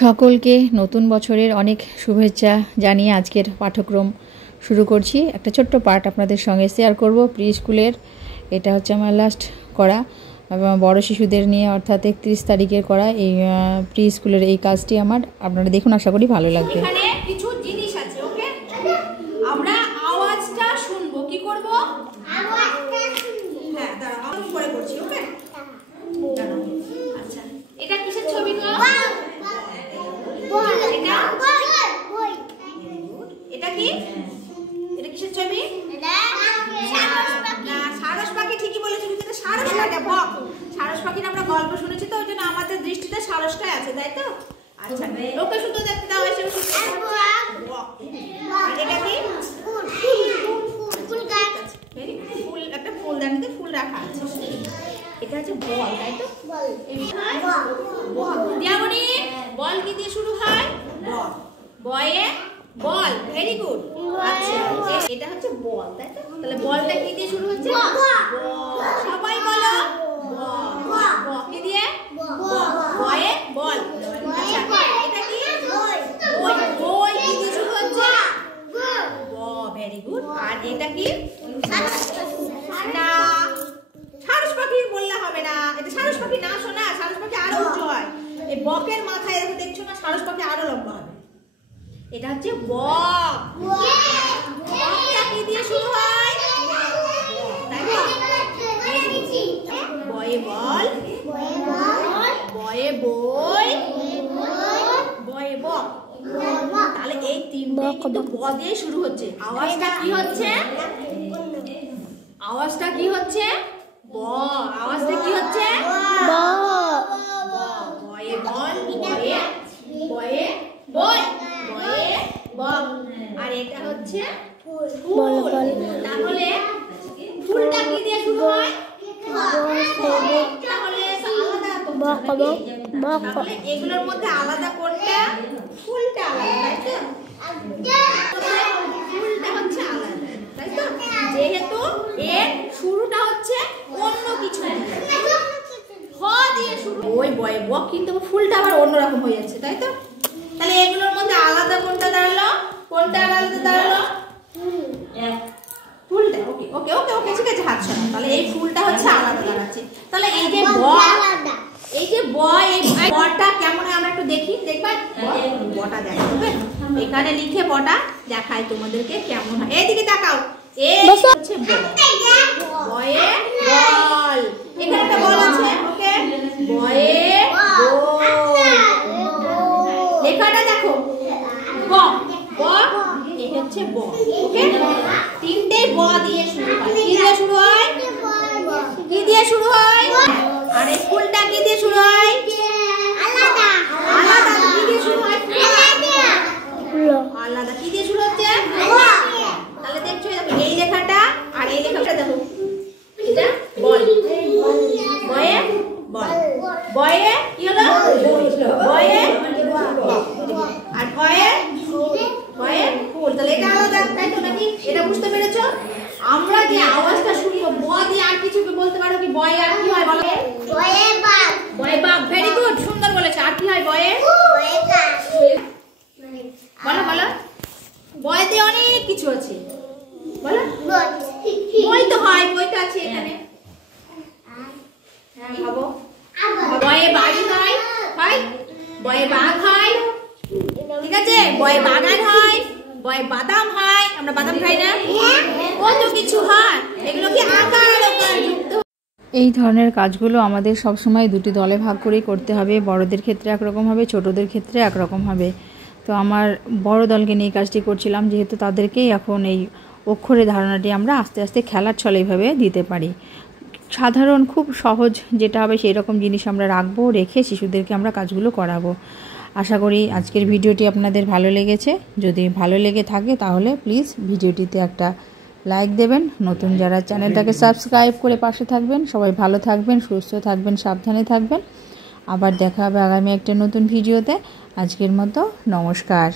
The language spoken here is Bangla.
সকলকে নতুন বছরের অনেক শুভেচ্ছা জানিয়ে আজকের পাঠ্যক্রম শুরু করছি। একটা ছোট্ট পার্ট আপনাদের সঙ্গে শেয়ার করব প্রি স্কুলের। এটা হচ্ছে আমার লাস্ট করা বড় শিশুদের নিয়ে, অর্থাৎ 31 তারিখের করা এই প্রি স্কুলের এই কাজটি আমার। আপনারা দেখুন, আশা করি ভালো লাগবে। এখানে কিছু জিনিস আছে, ওকে? আমরা আওয়াজটা শুনবো। কি করব? আওয়াজটা শুনবো। হ্যাঁ, দাঁড়াও, আমি করে করছি, ওকে? দাঁড়াও। আচ্ছা, এটা কিসের ছবি গো? এটা কি? এটা কিসের ছবি? সারস পাখি। ঠিকই বলেছো, কিন্তু সারস পাখি বক। সারস পাখির আমরা গল্প শুনেছি, তো ওই জন্য আমাদের দৃষ্টিতে সারসটাই আছে, তাই তো? আচ্ছা, ওকে শুধু দেখতে দাও, এসে এটা কি? ফুল গাছ। ফুল, একটা ফুলদানিতে ফুল রাখা আছে। এটা হচ্ছে বল, তাই তো? দিয়ামণি, বল কি দিয়ে শুরু হয়? বয়ে বল। Very good. আচ্ছা, এটা হচ্ছে বল, তাই তো? তাহলে বলটা কি দিয়ে শুরু হচ্ছে? সবাই বলো ব। কি দিয়ে? বয়ে বল। আচ্ছা, এটা কি? বই। বই কি দিয়ে শুরু হচ্ছে? ব। Very good. আর এটা কি? না, সারস পাখি বললে হবে না। এটা সারস পাখি না, শোনা। সারস পাখি আরো উঁচু হয়। এই বকের মাথায় এরকম দেখছো না, সারস পাখি আরো লম্বা হবে। এটা হচ্ছে বক। বকটা কি দিয়ে শুরু হয়? তাই তো? বয়ে বল, বয়ে বই, বয়ে বক। তাহলে এই তিনটে কিন্তু ব দিয়ে শুরু হচ্ছে। আওয়াজটা কি হচ্ছে? আওয়াজটা কি হচ্ছে? ব। আওয়াজটা কি হচ্ছে? ব। বয়ে বল, বয়ে বয়ে বই, বয়ে বক। আর এটা হচ্ছে ফুল। তাহলে ফুলটা কি দিয়ে শুরু হয়? তাহলে আলাদা তো। তাহলে এগুলোর মধ্যে আলাদা কোনটা? ফুলটা আলাদা, তাই তো? ফুলটা হচ্ছে আলাদা, তাই তো? যেহেতু এর শুরুটা হচ্ছে অন্য কিছু হ দিয়ে শুরু। ওই বয়ে বক, কিন্তু ফুলটা আবার অন্যরকম হয়ে যাচ্ছে, তাই তো? তাহলে এগুলোর মধ্যে আলাদা কোনটা দাঁড়ালো? কোনটা আলাদা দাঁড়ালো? ফুলটা। ওকে ওকে ওকে ওকে, ঠিক আছে, হাত সরাও। তাহলে এই ফুলটা হচ্ছে আলাদা দাঁড়াচ্ছে। তাহলে এই যে ব, এই যে ব, এই বটা কেমন হয় আমরা একটু দেখি। দেখবা বটা দেখো, ওকে? এখানে লিখে বটা দেখাই তোমাদেরকে কেমন হয়। এইদিকে তাকাও। এই হচ্ছে ব। বয়ে বল। এখানে একটা বল আছে, ওকে? বয়ে বল। লেখাটা দেখো, ব ব। এই হচ্ছে ব, ওকে? তিনটে ব দিয়ে শুরু হয়। কি দিয়ে শুরু হয়? কি দিয়ে শুরু হয়? আর এই ফুলটা কি দিয়ে শুরু হয়? আলাদা। আলাদা কি দিয়ে শুরু হয়? আলাদা কি দিয়ে শুরু হচ্ছে? তাহলে দেখছো এই লেখাটা আর এই লেখাটা দেখো, এটা বল। বয়ে বল। বয়ে কি হলো? বয়ে আর বয়ে বয়ে ফুল। তাহলে এটা আলাদা, তাই তো? নাকি এটা বুঝতে পেরেছো? আমরা যে আওয়াজটা শুনবো ব দিয়ে, আর কিছু বলতে পারো কি? বয়ে আর কি হয় বলো? বয়ে বাঘ। বয়ে বাঘ। ভেরি গুড, সুন্দর বলেছো। আর কি হয় বয়ে? বয়ে গাছ। বলো বলো। বয়েতে অনেক কিছু আছে, বলো। বই তো হয়, বই তো আছে এখানে। হ্যাঁ, ভাবো। বয়ে বাড়ি হয়, হয়। বয়ে বাঘ হয়, ঠিক আছে? বয়ে বাগান হয়, বয়ে বাদাম হয়। আমরা বাদাম খাই না? কত কিছু হয়। এগুলো কি আকার যুক্ত। এই ধরনের কাজগুলো আমাদের সবসময় দুটি দলে ভাগ করেই করতে হবে। বড়দের ক্ষেত্রে একরকম হবে, ছোটদের ক্ষেত্রে একরকম হবে। তো আমার বড় দলকে নিয়ে কাজটি করছিলাম, যেহেতু তাদেরকেই এখন এই অক্ষরের ধারণাটি আমরা আস্তে আস্তে খেলার ছলে এইভাবে দিতে পারি। সাধারণ খুব সহজ যেটা হবে সেই রকম জিনিস আমরা রাখবো, রেখে শিশুদেরকে আমরা কাজগুলো করাবো। আশা করি আজকের ভিডিওটি আপনাদের ভালো লেগেছে। যদি ভালো লেগে থাকে তাহলে প্লিজ ভিডিওটিতে একটা লাইক দেবেন। নতুন যারা চ্যানেলটাকে সাবস্ক্রাইব করে পাশে থাকবেন। সবাই ভালো থাকবেন, সুস্থ থাকবেন, সাবধানে থাকবেন। আবার দেখা হবে আগামী একটা নতুন ভিডিওতে। আজকের মতো নমস্কার।